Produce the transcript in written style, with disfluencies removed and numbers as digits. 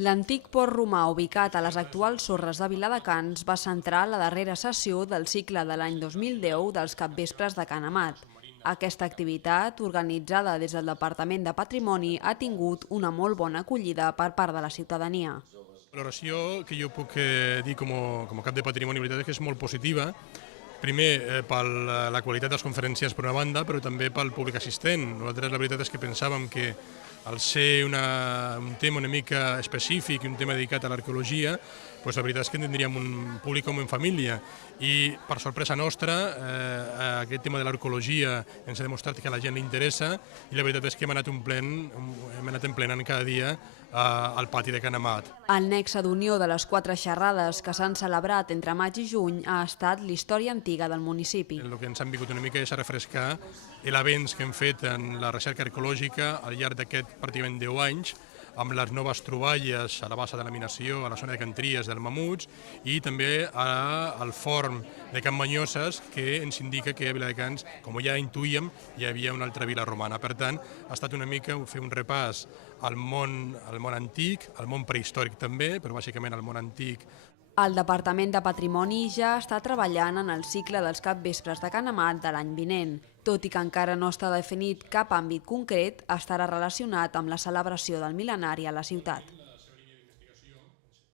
L'antic port romà ubicat a les actuals sorres de Viladecans va centrar la darrera sessió del cicle de l'any 2010 dels capvespres de Can Amat. Aquesta activitat, organitzada des del Departament de Patrimoni, ha tingut una molt bona acollida per part de la ciutadania. La valoració que jo puc dir com a cap de patrimoni, la veritat és que és molt positiva. Primer, per la qualitat de les conferències per una banda, però també pel públic assistent. Nosaltres la veritat és que pensàvem que al ser un tema una mica específic i un tema dedicat a l'arqueologia, doncs la veritat és que tindríem un públic com en família i per sorpresa nostra aquest tema de l'arqueologia ens ha demostrat que a la gent li interessa i la veritat és que hem anat emplenant cada dia al pati de Can Amat. El nexe d'unió de les 4 xerrades que s'han celebrat entre maig i juny ha estat l'història antiga del municipi. El que ens han vingut una mica és a refrescar l'avenç que hem fet en la recerca arqueològica al llarg d'aquest pràcticament 10 anys, amb les noves troballes a la bassa de laminació, a la zona de Can Tries del Mamuts i també al forn de Can Manyoses, que ens indica que a Viladecans, com ja intuïem, hi havia una altra vila romana. Per tant, ha estat una mica fer un repàs al món antic, al món prehistòric també, però bàsicament al món antic. El Departament de Patrimoni ja està treballant en el cicle dels capvespres de Can Amat de l'any vinent. Tot i que encara no està definit cap àmbit concret, estarà relacionat amb la celebració del mil·lenari a la ciutat.